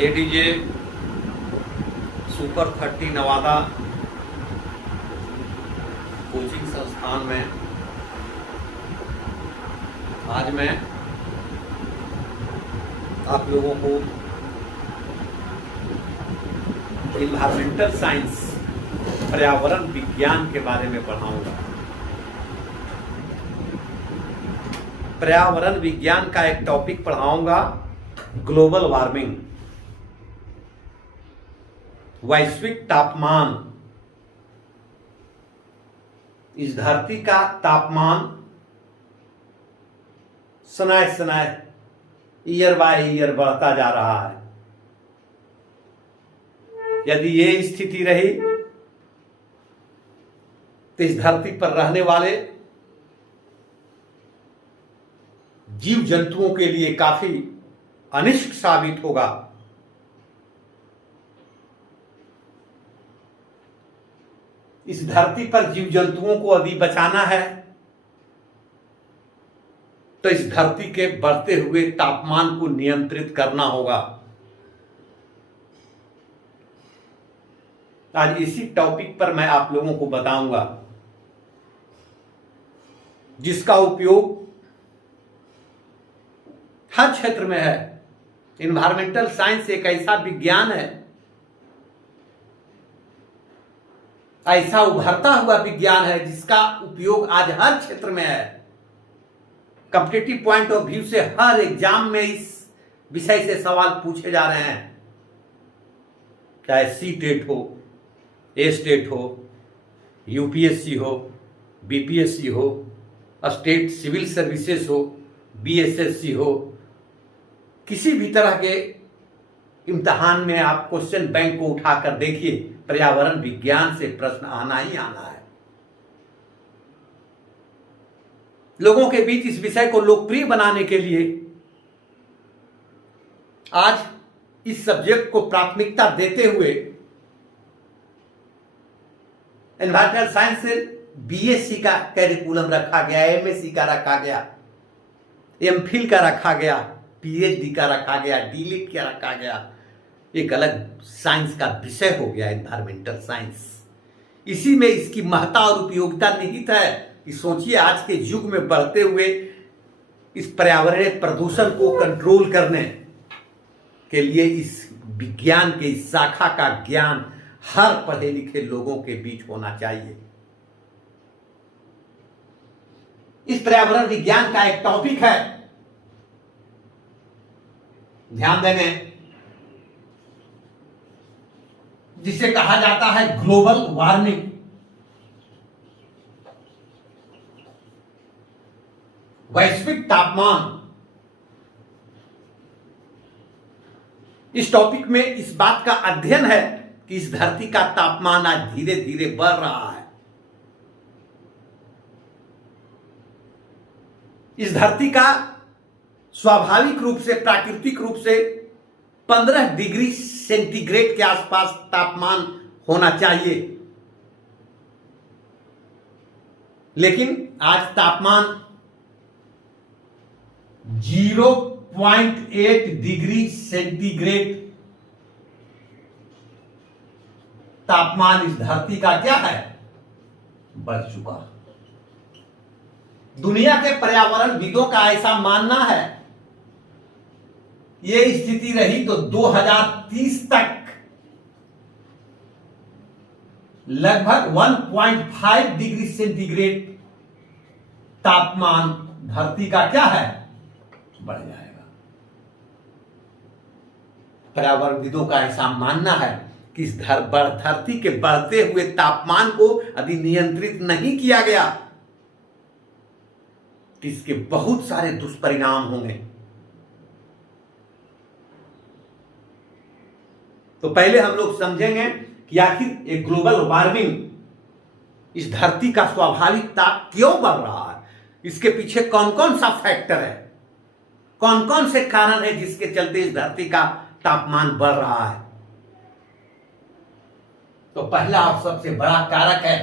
ADJ super 30 Nawada coaching संस्थान में आज मैं आप लोगों को इन्वायरमेंटल साइंस पर्यावरण विज्ञान के बारे में पढ़ाऊंगा। पर्यावरण विज्ञान का एक टॉपिक पढ़ाऊंगा, ग्लोबल वार्मिंग, वैश्विक तापमान। इस धरती का तापमान समय समय ईयर बाय ईयर बढ़ता जा रहा है। यदि ये स्थिति रही तो इस धरती पर रहने वाले जीव जंतुओं के लिए काफी अनिष्ट साबित होगा। इस धरती पर जीव जंतुओं को यदि बचाना है तो इस धरती के बढ़ते हुए तापमान को नियंत्रित करना होगा। आज इसी टॉपिक पर मैं आप लोगों को बताऊंगा, जिसका उपयोग हर क्षेत्र में है। इन्वायरमेंटल साइंस एक ऐसा विज्ञान है, ऐसा उभरता हुआ विज्ञान है जिसका उपयोग आज हर क्षेत्र में है। कॉम्पिटिटिव पॉइंट ऑफ व्यू से हर एग्जाम में इस विषय से सवाल पूछे जा रहे हैं, चाहे सी टेट हो, ए स्टेट हो, यूपीएससी हो, बीपीएससी हो, स्टेट सिविल सर्विसेज हो, बीएसएससी हो, किसी भी तरह के इम्तिहान में आप क्वेश्चन बैंक को उठाकर देखिए, पर्यावरण विज्ञान से प्रश्न आना ही आना है। लोगों के बीच इस विषय को लोकप्रिय बनाने के लिए आज इस सब्जेक्ट को प्राथमिकता देते हुए एनवायरमेंटल साइंस से बीएससी का कैरिकुलम रखा गया, एमएससी का रखा गया, एमफिल का रखा गया, पीएचडी का रखा गया, डीलिट का रखा गया। एक अलग साइंस का विषय हो गया एनवायरमेंटल साइंस। इसी में इसकी महत्ता और उपयोगिता निहित है कि सोचिए, आज के युग में बढ़ते हुए इस पर्यावरणीय प्रदूषण को कंट्रोल करने के लिए इस विज्ञान के इस शाखा का ज्ञान हर पढ़े लिखे लोगों के बीच होना चाहिए। इस पर्यावरण विज्ञान का एक टॉपिक है, ध्यान देंगे, जिसे कहा जाता है ग्लोबल वार्मिंग। वैश्विक तापमान। इस टॉपिक में इस बात का अध्ययन है कि इस धरती का तापमान आज धीरे धीरे बढ़ रहा है। इस धरती का स्वाभाविक रूप से, प्राकृतिक रूप से 15 डिग्री सेंटीग्रेड के आसपास तापमान होना चाहिए, लेकिन आज तापमान 0.8 डिग्री सेंटीग्रेड तापमान इस धरती का क्या है, बढ़ चुका। दुनिया के पर्यावरण विदों का ऐसा मानना है, ये स्थिति रही तो 2030 तक लगभग 1.5 डिग्री सेंटीग्रेड तापमान धरती का क्या है, बढ़ जाएगा। पर्यावरणविदों का ऐसा मानना है कि इस धरती के बढ़ते हुए तापमान को यदि नियंत्रित नहीं किया गया तो इसके बहुत सारे दुष्परिणाम होंगे। तो पहले हम लोग समझेंगे कि आखिर एक ग्लोबल वार्मिंग इस धरती का स्वाभाविक ताप क्यों बढ़ रहा है, इसके पीछे कौन कौन सा फैक्टर है, कौन कौन से कारण है जिसके चलते इस धरती का तापमान बढ़ रहा है। तो पहला और सबसे बड़ा कारक है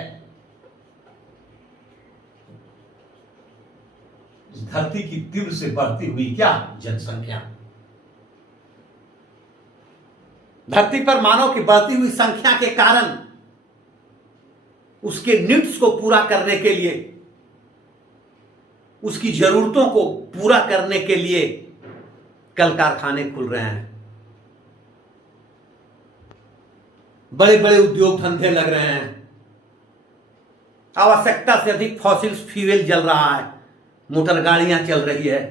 धरती की तीव्र से बढ़ती हुई क्या जनसंख्या। धरती पर मानव की बढ़ती हुई संख्या के कारण उसके नीड्स को पूरा करने के लिए, उसकी जरूरतों को पूरा करने के लिए कल कारखाने खुल रहे हैं, बड़े बड़े उद्योग धंधे लग रहे हैं, आवश्यकता से अधिक फॉसिल फ्यूल जल रहा है, मोटर गाड़ियां चल रही है,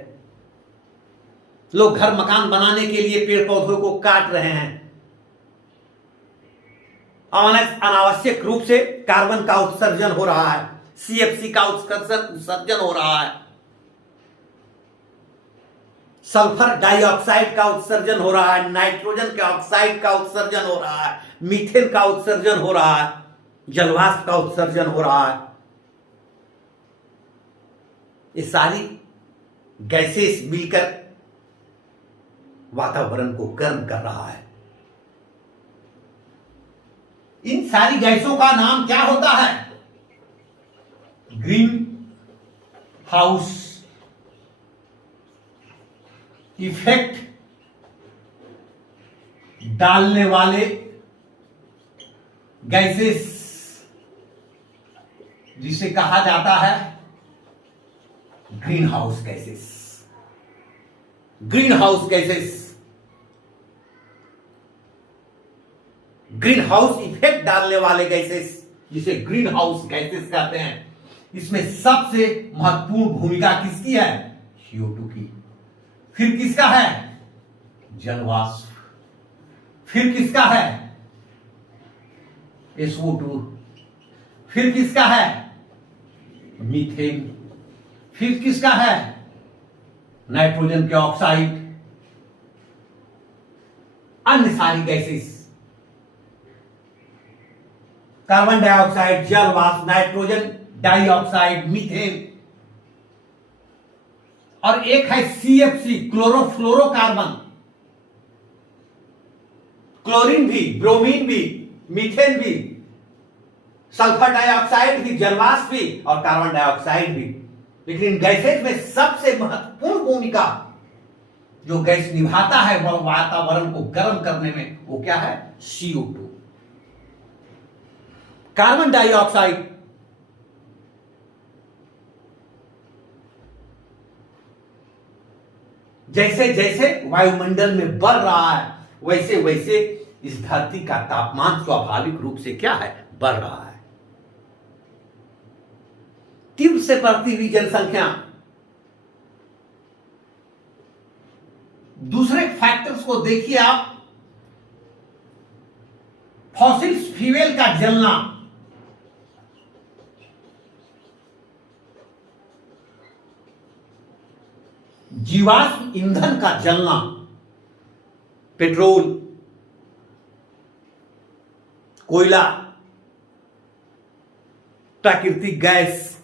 लोग घर मकान बनाने के लिए पेड़ पौधों को काट रहे हैं, अनावश्यक रूप से कार्बन का उत्सर्जन हो रहा है, सीएफसी का उत्सर्जन हो रहा है, सल्फर डाइऑक्साइड का उत्सर्जन हो रहा है, नाइट्रोजन के ऑक्साइड का उत्सर्जन हो रहा है, मीथेन का उत्सर्जन हो रहा है, जलवाष्प का उत्सर्जन हो रहा है। ये सारी गैसेस मिलकर वातावरण को गर्म कर रहा है। इन सारी गैसों का नाम क्या होता है? ग्रीन हाउस इफेक्ट डालने वाले गैसेस, जिसे कहा जाता है green house gases. Green house gases, green house effect डालने वाले गैसेस, जिसे ग्रीन हाउस गैसेस कहते हैं। इसमें सबसे महत्वपूर्ण भूमिका किसकी है? CO2 की। फिर किसका है? जलवाष्प। फिर किसका है? SO2। फिर किसका है? मीथेन। फिर किसका है? नाइट्रोजन के ऑक्साइड। अन्य सारी गैसेस, कार्बन डाइऑक्साइड, जलवाष्प, नाइट्रोजन डाइऑक्साइड, मीथेन, और एक है CFC, क्लोरोफ्लोरोकार्बन। क्लोरीन भी, ब्रोमीन भी, मीथेन भी, सल्फर डाइऑक्साइड भी, जलवाष्प भी और कार्बन डाइऑक्साइड भी। लेकिन इन गैसेज में सबसे महत्वपूर्ण भूमिका जो गैस निभाता है वातावरण को गर्म करने में, वो क्या है? CO2। कार्बन डाइऑक्साइड जैसे जैसे वायुमंडल में बढ़ रहा है, वैसे वैसे इस धरती का तापमान स्वाभाविक रूप से क्या है? बढ़ रहा है। तीव्र से बढ़ती हुई जनसंख्या, दूसरे फैक्टर्स को देखिए आप, फॉसिल फ्यूल का जलना, जीवाश्म ईंधन का जलना, पेट्रोल, कोयला, प्राकृतिक गैस,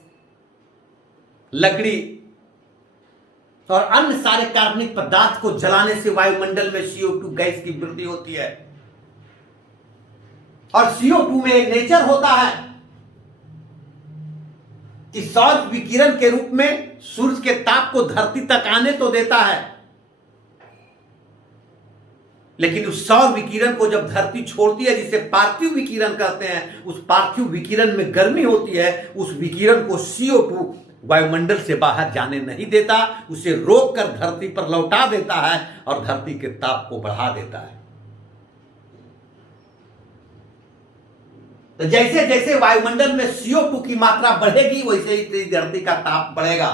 लकड़ी और अन्य सारे कार्बनिक पदार्थ को जलाने से वायुमंडल में CO2 गैस की वृद्धि होती है। और CO2 में एक नेचर होता है कि सौर विकिरण के रूप में सूर्य के ताप को धरती तक आने तो देता है, लेकिन उस सौर विकिरण को जब धरती छोड़ती है, जिसे पार्थिव विकिरण कहते हैं, उस पार्थिव विकिरण में गर्मी होती है, उस विकिरण को CO2 वायुमंडल से बाहर जाने नहीं देता, उसे रोककर धरती पर लौटा देता है और धरती के ताप को बढ़ा देता है। तो जैसे जैसे वायुमंडल में CO2 की मात्रा बढ़ेगी, वैसे ही धरती का ताप बढ़ेगा।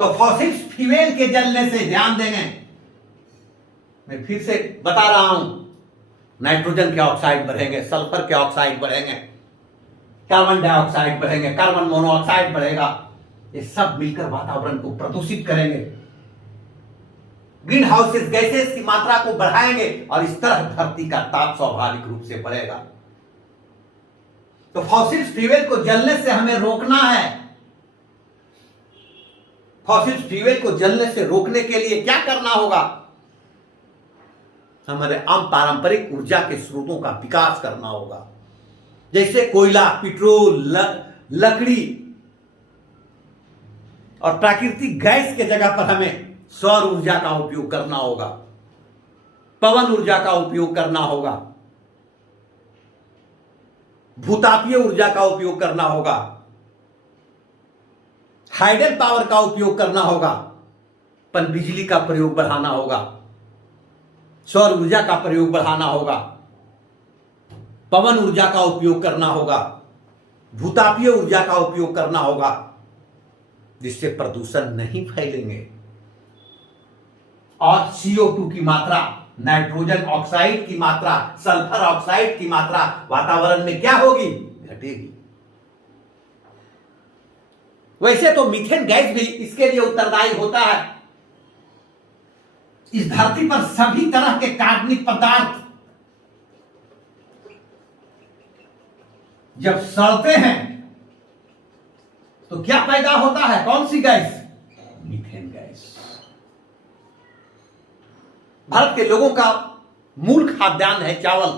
तो फॉसिल फ्यूल के जलने से, ध्यान देंगे, मैं फिर से बता रहा हूं, नाइट्रोजन के ऑक्साइड बढ़ेंगे, सल्फर के ऑक्साइड बढ़ेंगे, कार्बन डाइऑक्साइड बढ़ेंगे, कार्बन मोनोऑक्साइड बढ़ेगा। ये सब मिलकर वातावरण को प्रदूषित करेंगे, ग्रीन हाउस गैसेस की मात्रा को बढ़ाएंगे और इस तरह धरती का ताप स्वाभाविक रूप से बढ़ेगा। तो फॉसिल फ्यूल को जलने से हमें रोकना है। फॉसिल फ्यूल को जलने से रोकने के लिए क्या करना होगा? हमारे अपारंपरिक ऊर्जा के स्रोतों का विकास करना होगा, जैसे कोयला, पेट्रोल, लकड़ी, और प्राकृतिक गैस के जगह पर हमें सौर ऊर्जा का उपयोग करना होगा, पवन ऊर्जा का उपयोग करना होगा, भूतापीय ऊर्जा का उपयोग करना होगा, हाइडल पावर का उपयोग करना होगा, पर बिजली का प्रयोग बढ़ाना होगा, सौर ऊर्जा का प्रयोग बढ़ाना होगा, पवन ऊर्जा का उपयोग करना होगा, भूतापीय ऊर्जा का उपयोग करना होगा, जिससे प्रदूषण नहीं फैलेंगे और CO2 की मात्रा, नाइट्रोजन ऑक्साइड की मात्रा, सल्फर ऑक्साइड की मात्रा वातावरण में क्या होगी? घटेगी। वैसे तो मीथेन गैस भी इसके लिए उत्तरदायी होता है। इस धरती पर सभी तरह के कार्बनिक पदार्थ जब सड़ते हैं तो क्या पैदा होता है? कौन सी गैस? Methane gas. भारत के लोगों का मूल खाद्यान्न है चावल।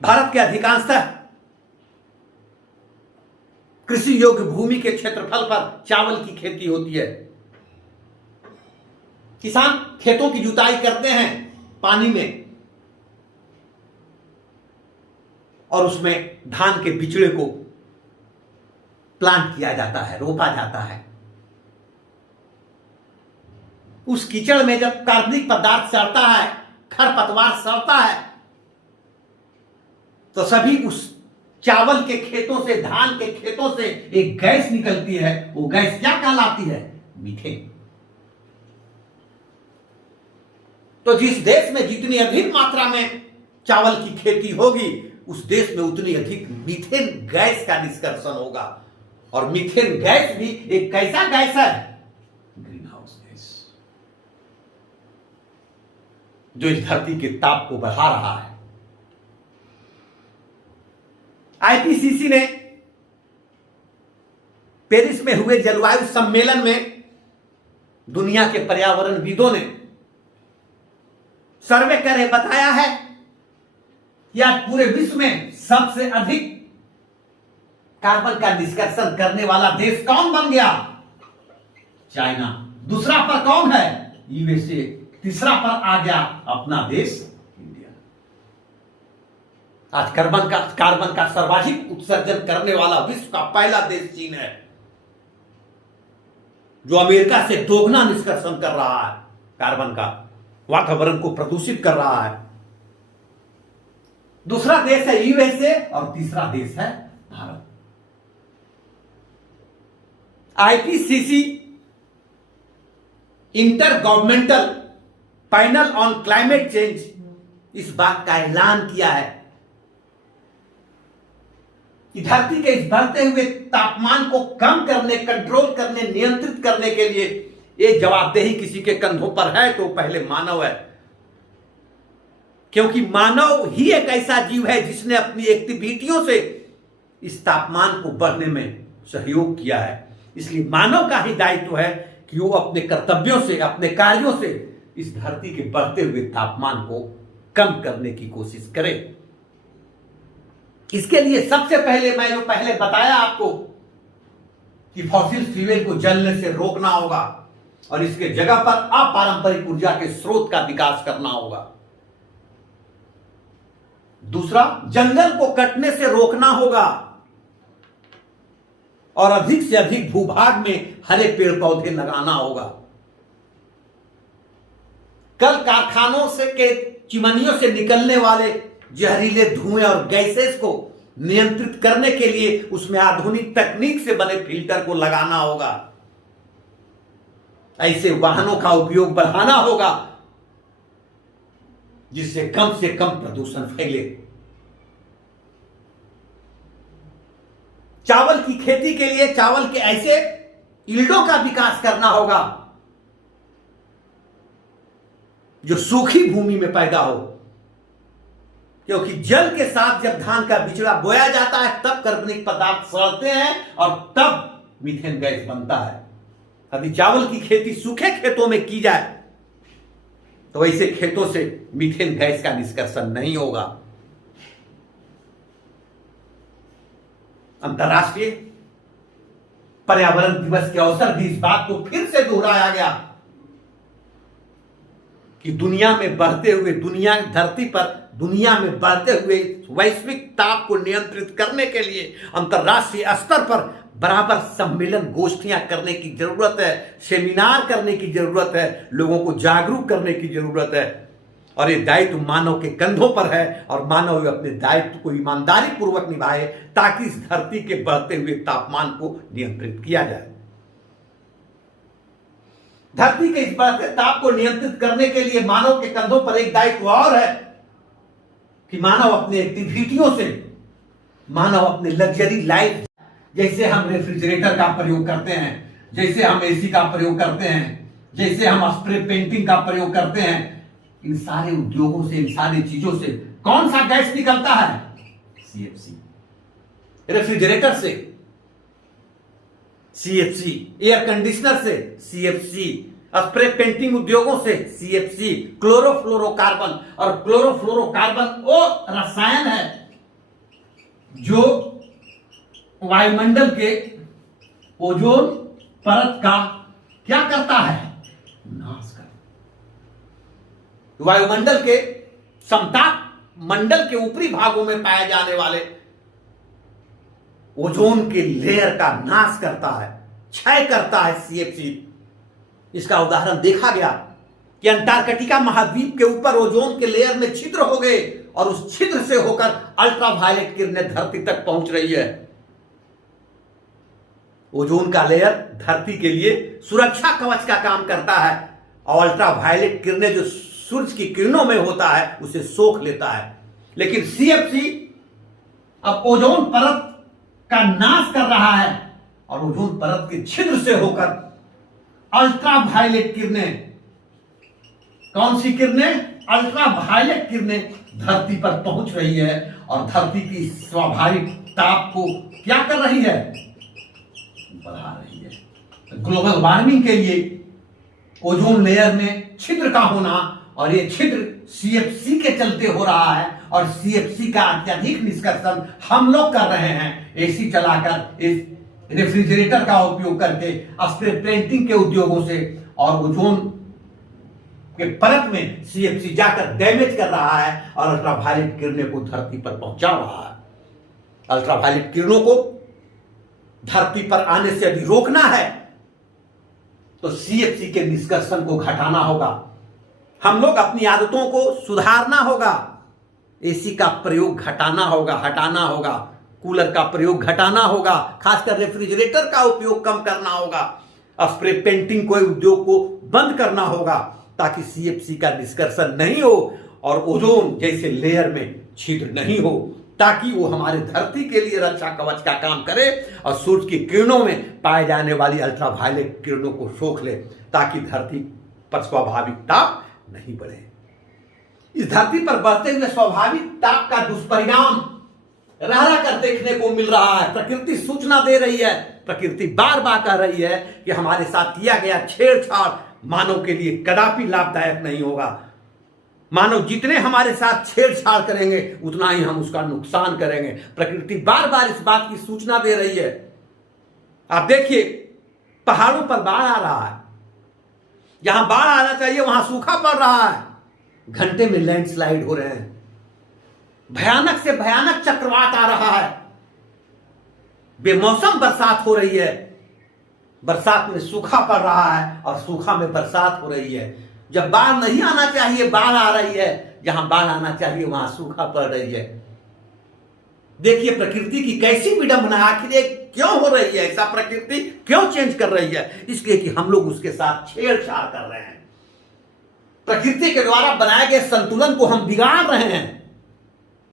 भारत के अधिकांशतः कृषि योग्य भूमि के क्षेत्रफल पर चावल की खेती होती है। किसान खेतों की जुताई करते हैं पानी में और उसमें धान के बिचड़े को प्लांट किया जाता है, रोपा जाता है। उस कीचड़ में जब कार्बनिक पदार्थ सड़ता है, खरपतवार सड़ता है, तो सभी उस चावल के खेतों से, धान के खेतों से एक गैस निकलती है। वो गैस क्या कहलाती है? मीथेन। तो जिस देश में जितनी अधिक मात्रा में चावल की खेती होगी, उस देश में उतनी अधिक मीथेन गैस का निष्कर्षण होगा। और मीथेन गैस भी एक कैसा गैस है? ग्रीन हाउस गैस, जो इस धरती के ताप को बढ़ा रहा है। IPCC ने पेरिस में हुए जलवायु सम्मेलन में दुनिया के पर्यावरणविदों ने सर्वे कर बताया है कि आज पूरे विश्व में सबसे अधिक कार्बन का निष्कर्षण करने वाला देश कौन बन गया? चाइना। दूसरा पर कौन है? USA। तीसरा पर आ गया अपना देश इंडिया। आज कार्बन का सर्वाधिक उत्सर्जन करने वाला विश्व का पहला देश चीन है, जो अमेरिका से दोगुना निष्कर्षण कर रहा है कार्बन का, वातावरण को प्रदूषित कर रहा है। दूसरा देश है USA और तीसरा देश है Bharat. IPCC inter governmental panel on climate change इस बात का ऐलान किया है कि धरती के इस बढ़ते हुए तापमान को कम करने, कंट्रोल करने, नियंत्रित करने के लिए ये जवाबदेही किसी के कंधों पर है तो पहले मानव है। क्योंकि मानव ही एक ऐसा जीव है जिसने अपनी एक्टिविटियों से इस तापमान को बढ़ने में सहयोग किया है। इसलिए मानव का ही दायित्व है कि वो अपने कर्तव्यों से, अपने कार्यों से इस धरती के बढ़ते हुए तापमान को कम करने की कोशिश करे। इसके लिए सबसे पहले मैंने पहले बताया आपको कि फॉसिल फ्यूल को जलने से रोकना होगा और इसके जगह पर अपारंपरिक ऊर्जा के स्रोत का विकास करना होगा। दूसरा, जंगल को कटने से रोकना होगा और अधिक से अधिक भूभाग में हरे पेड़ पौधे लगाना होगा। कल कारखानों से के चिमनियों से निकलने वाले जहरीले धुएं और गैसेस को नियंत्रित करने के लिए उसमें आधुनिक तकनीक से बने फिल्टर को लगाना होगा। ऐसे वाहनों का उपयोग बढ़ाना होगा जिससे कम से कम प्रदूषण फैले। चावल की खेती के लिए चावल के ऐसे यील्डों का विकास करना होगा जो सूखी भूमि में पैदा हो, क्योंकि जल के साथ जब धान का बिचड़ा बोया जाता है तब कार्बनिक पदार्थ सड़ते हैं और तब मीथेन गैस बनता है। यदि चावल की खेती सूखे खेतों में की जाए तो ऐसे खेतों से मीथेन गैस का निष्कर्षण नहीं होगा। अंतर्राष्ट्रीय पर्यावरण दिवस के अवसर भी इस बात को फिर से दोहराया गया कि दुनिया में बढ़ते हुए दुनिया में बढ़ते हुए वैश्विक ताप को नियंत्रित करने के लिए अंतर्राष्ट्रीय स्तर पर बराबर सम्मेलन गोष्ठियां करने की जरूरत है, सेमिनार करने की जरूरत है, लोगों को जागरूक करने की जरूरत है। और ये दायित्व मानव के कंधों पर है और मानव अपने दायित्व को ईमानदारी पूर्वक निभाए ताकि इस धरती के बढ़ते हुए तापमान को नियंत्रित किया जाए। धरती के इस बढ़ते ताप को नियंत्रित करने के लिए मानव के कंधों पर एक दायित्व और है कि मानव अपने एक्टिविटियों से, मानव अपने लग्जरी लाइफ, जैसे हम रेफ्रिजरेटर का प्रयोग करते हैं, जैसे हम एसी का प्रयोग करते हैं, जैसे हम स्प्रे पेंटिंग का प्रयोग करते हैं, इन सारे उद्योगों से, इन सारी चीजों से कौन सा गैस निकलता है? सीएफसी। रेफ्रिजरेटर से सीएफसी, एयर कंडीशनर से सीएफसी, स्प्रे पेंटिंग उद्योगों से सीएफसी, क्लोरोफ्लोरोकार्बन। और क्लोरोफ्लोरोकार्बन वो रसायन है जो वायुमंडल के ओजोन परत का क्या करता है? नाश करता। वायुमंडल के समताप मंडल के ऊपरी भागों में पाए जाने वाले ओजोन के लेयर का नाश करता है, क्षय करता है सीएफसी। इसका उदाहरण देखा गया कि अंटार्कटिका महाद्वीप के ऊपर ओजोन के लेयर में छिद्र हो गए और उस छिद्र से होकर अल्ट्रावायलेट किरणें धरती तक पहुंच रही है। ओजोन का लेयर धरती के लिए सुरक्षा कवच का काम करता है और अल्ट्रावायलेट किरणें जो सूरज की किरणों में होता है उसे सोख लेता है। लेकिन सीएफसी अब ओजोन परत का नाश कर रहा है और ओजोन परत के छिद्र से होकर अल्ट्रावायलेट किरणें, कौन सी किरणें? अल्ट्रावायलेट किरणें धरती पर पहुंच रही है और धरती की स्वाभाविक ताप को क्या कर रही है? बढ़ा रही है। ग्लोबल वार्मिंग के लिए ओजोन लेयर में छिद्र का होना, और ये छिद्र सीएफसी के चलते हो रहा है और सीएफसी का अत्यधिक निष्कर्षण हम लोग कर रहे हैं एसी चलाकर, इस रेफ्रिजरेटर का उपयोग करके, स्प्रे पेंटिंग के उद्योगों से। और ओजोन के परत में सीएफसी जाकर डैमेज कर रहा है और अल्ट्रावायलेट किरणों को धरती पर पहुंचा रहा है। अल्ट्रावायलेट किरणों को धरती पर आने से यदि रोकना है तो सीएफसी के निष्कर्षण को घटाना होगा। हम लोग अपनी आदतों को सुधारना होगा। एसी का प्रयोग हटाना होगा, कूलर का प्रयोग घटाना होगा, खासकर रेफ्रिजरेटर का उपयोग कम करना होगा, स्प्रे पेंटिंग को उद्योग को बंद करना होगा ताकि सीएफसी का निष्कर्षण नहीं हो और ओजोन जैसे लेयर में छिद्र नहीं हो, ताकि वो हमारे धरती के लिए रक्षा कवच का काम करे और सूरज की किरणों में पाए जाने वाली अल्ट्रावायलेट किरणों को सोख ले ताकि धरती पर स्वाभाविक ताप नहीं बढ़े। इस धरती पर बढ़ते हुए स्वाभाविक ताप का दुष्परिणाम रह कर देखने को मिल रहा है। प्रकृति सूचना दे रही है, प्रकृति बार बार कह रही है कि हमारे साथ किया गया छेड़छाड़ मानव के लिए कदापि लाभदायक नहीं होगा। मानव जितने हमारे साथ छेड़छाड़ करेंगे उतना ही हम उसका नुकसान करेंगे। प्रकृति बार बार इस बात की सूचना दे रही है। आप देखिए, पहाड़ों पर बाढ़ आ रहा है, जहां बाढ़ आना चाहिए वहां सूखा पड़ रहा है, घंटे में लैंडस्लाइड हो रहे हैं, भयानक से भयानक चक्रवात आ रहा है, बेमौसम बरसात हो रही है, बरसात में सूखा पड़ रहा है और सूखा में बरसात हो रही है। जब बाढ़ नहीं आना चाहिए बाढ़ आ रही है, जहां बाढ़ आना चाहिए वहां सूखा पड़ रही है। देखिए प्रकृति की कैसी विडंबना, आखिर क्यों हो रही है ऐसा? प्रकृति क्यों चेंज कर रही है? इसलिए कि हम लोग उसके साथ छेड़छाड़ कर रहे हैं। प्रकृति के द्वारा बनाए गए संतुलन को हम बिगाड़ रहे हैं।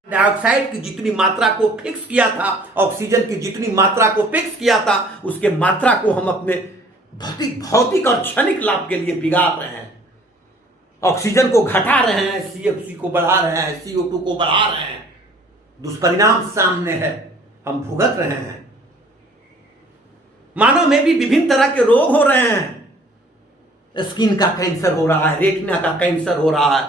डाइऑक्साइड की जितनी मात्रा को फिक्स किया था, ऑक्सीजन की जितनी मात्रा को फिक्स किया था, उसके मात्रा को हम अपने भौतिक और क्षणिक लाभ के लिए बिगाड़ रहे हैं। ऑक्सीजन को घटा रहे हैं, सीएफसी को बढ़ा रहे हैं, CO2 को बढ़ा रहे हैं। दुष्परिणाम सामने है, हम भुगत रहे हैं। मानव में भी विभिन्न तरह के रोग हो रहे हैं। स्किन का कैंसर हो रहा है, रेटिना का कैंसर हो रहा है,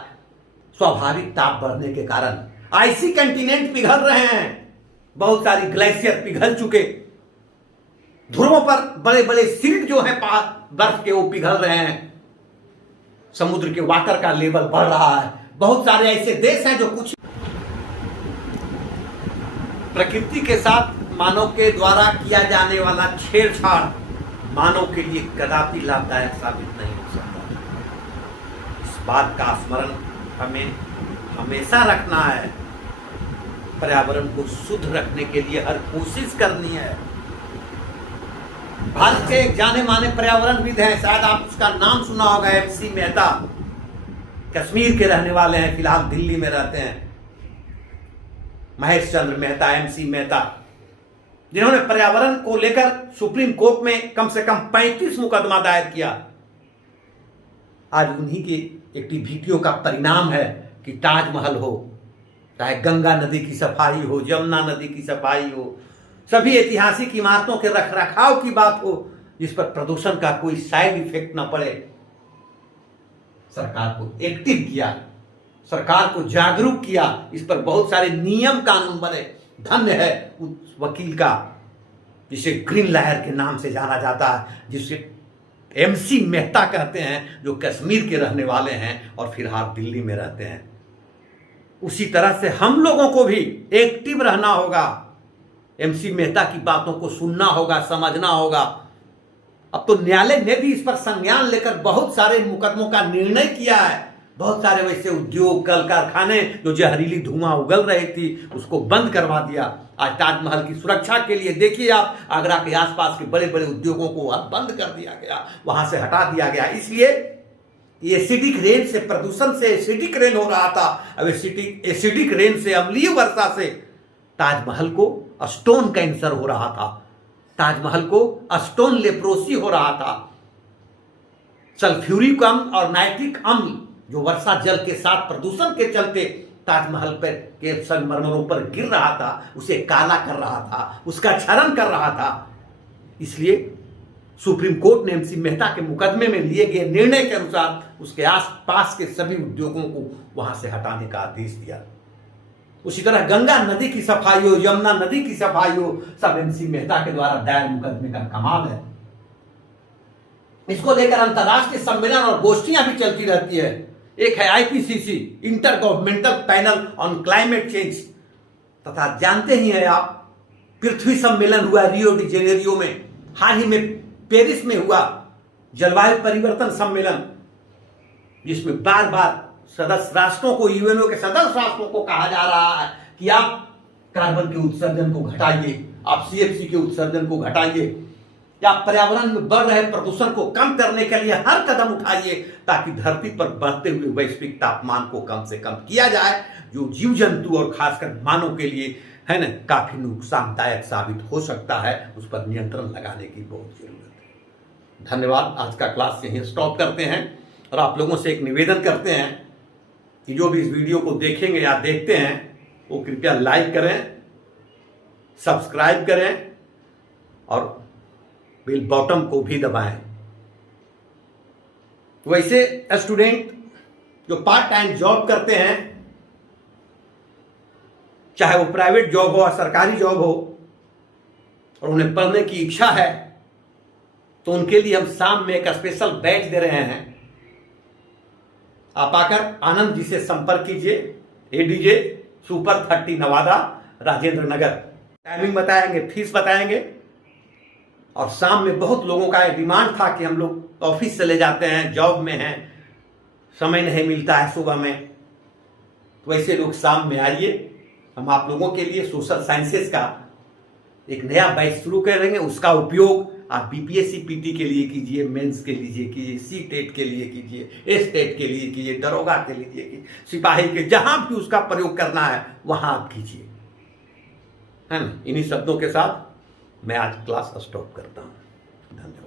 स्वाभाविक ताप बढ़ने के कारण। आइसी कंटिनेंट पिघल रहे हैं, बहुत सारी ग्लेशियर पिघल चुके, ध्रुवों पर बड़े बड़े शील्ड जो हैं बर्फ के वो पिघल रहे हैं, समुद्र के वाटर का लेवल बढ़ रहा है। बहुत सारे ऐसे देश हैं जो कुछ प्रकृति के साथ मानव के द्वारा किया जाने वाला छेड़छाड़ मानव के लिए कदापि लाभदायक साबित नहीं हो सकता। इस बात का स्मरण हमें हमेशा रखना है। पर्यावरण को शुद्ध रखने के लिए हर कोशिश करनी है। भारत के एक जाने माने पर्यावरणविद हैं, शायद आप उसका नाम सुना होगा, MC मेहता। कश्मीर के रहने वाले हैं, फिलहाल दिल्ली में रहते हैं। महेश चंद्र मेहता, MC मेहता, जिन्होंने पर्यावरण को लेकर सुप्रीम कोर्ट में कम से कम 35 मुकदमा दायर किया। आज उन्हीं की एक्टिविटियों का परिणाम है कि ताजमहल हो, चाहे गंगा नदी की सफाई हो, यमुना नदी की सफाई हो, सभी ऐतिहासिक इमारतों के रखरखाव की बात हो, जिस पर प्रदूषण का कोई साइड इफेक्ट न पड़े। सरकार को एक्टिव किया, सरकार को जागरूक किया, इस पर बहुत सारे नियम कानून बने। धन्य है उस वकील का जिसे ग्रीन लहर के नाम से जाना जाता है, जिसे MC मेहता कहते हैं, जो कश्मीर के रहने वाले हैं और फिलहाल दिल्ली में रहते हैं। उसी तरह से हम लोगों को भी एक्टिव रहना होगा, MC मेहता की बातों को सुनना होगा, समझना होगा। अब तो न्यायालय ने भी इस पर संज्ञान लेकर बहुत सारे मुकदमों का निर्णय किया है। बहुत सारे वैसे उद्योग, कल कारखाने जो जहरीली धुआं उगल रही थी, उसको बंद करवा दिया। आज ताजमहल की सुरक्षा के लिए देखिए आप, आगरा के आसपास के बड़े बड़े उद्योगों को बंद कर दिया गया, वहां से हटा दिया गया। इसलिए एसिडिक रेन से, प्रदूषण से एसिडिक रेन हो रहा था। अब एसिडिक रेन से, अम्लीय वर्षा से ताजमहल को स्टोन कैंसर हो रहा था, ताजमहल को स्टोन लेप्रोसी हो रहा था। सल्फ्यूरिक अम्ल और नाइट्रिक अम्ल जो वर्षा जल के साथ प्रदूषण के चलते ताजमहल पर के संगमरमरों पर गिर रहा था, उसे काला कर रहा था, उसका क्षरण कर रहा था। इसलिए सुप्रीम कोर्ट ने MC मेहता के मुकदमे में लिए गए निर्णय के अनुसार उसके आसपास के सभी उद्योगों को वहां से हटाने का आदेश दिया। उसी तरह गंगा नदी की सफाई हो, यमुना नदी की सफाई हो, सब MC मेहता के द्वारा दायर मुकदमे का कमाल है। इसको लेकर अंतर्राष्ट्रीय सम्मेलन और गोष्ठियां भी चलती रहती है। एक है IPCC, inter governmental panel on climate change, तथा जानते ही हैं आप, पृथ्वी सम्मेलन हुआ रियो डी जेनेरियो में, हाल ही में पेरिस में हुआ जलवायु परिवर्तन सम्मेलन, जिसमें बार बार सदस्य राष्ट्रों को, UNO के सदस्य राष्ट्रों को कहा जा रहा है कि आप कार्बन के उत्सर्जन को घटाइए, आप CFC के उत्सर्जन को घटाइए, या पर्यावरण में बढ़ रहे प्रदूषण को कम करने के लिए हर कदम उठाइए, ताकि धरती पर बढ़ते हुए वैश्विक तापमान को कम से कम किया जाए, जो जीव जंतु और खासकर मानव के लिए है ना काफी नुकसानदायक साबित हो सकता है। उस पर नियंत्रण लगाने की बहुत जरूरत है। धन्यवाद। आज का क्लास यहीं स्टॉप करते हैं और आप लोगों से एक निवेदन करते हैं कि जो भी इस वीडियो को देखेंगे या देखते हैं वो कृपया लाइक करें, सब्सक्राइब करें और बेल बॉटम को भी दबाएं। वैसे स्टूडेंट जो पार्ट टाइम जॉब करते हैं, चाहे वो प्राइवेट जॉब हो या सरकारी जॉब हो, और उन्हें पढ़ने की इच्छा है, तो उनके लिए हम शाम में एक स्पेशल बैच दे रहे हैं। आप आकर आनंद जी से संपर्क कीजिए, ADJ super 30 Nawada, Rajendra Nagar. Timing बताएंगे, फीस बताएंगे। और शाम में बहुत लोगों का डिमांड था कि हम लोग ऑफिस चले जाते हैं, जॉब में हैं, समय नहीं मिलता है सुबह में, तो वैसे लोग शाम में आइए। हम आप लोगों के लिए सोशल साइंसेस का एक नया बैच शुरू करेंगे। उसका उपयोग आप BPSC PT के लिए कीजिए, मेंस के लिए कीजिए, CTET के लिए कीजिए, STET के लिए कीजिए, दरोगा के लिए कीजिए, सिपाही के, जहां भी उसका प्रयोग करना है वहां आप कीजिए, है ना। इन्हीं शब्दों के साथ मैं आज क्लास स्टॉप करता हूं। धन्यवाद।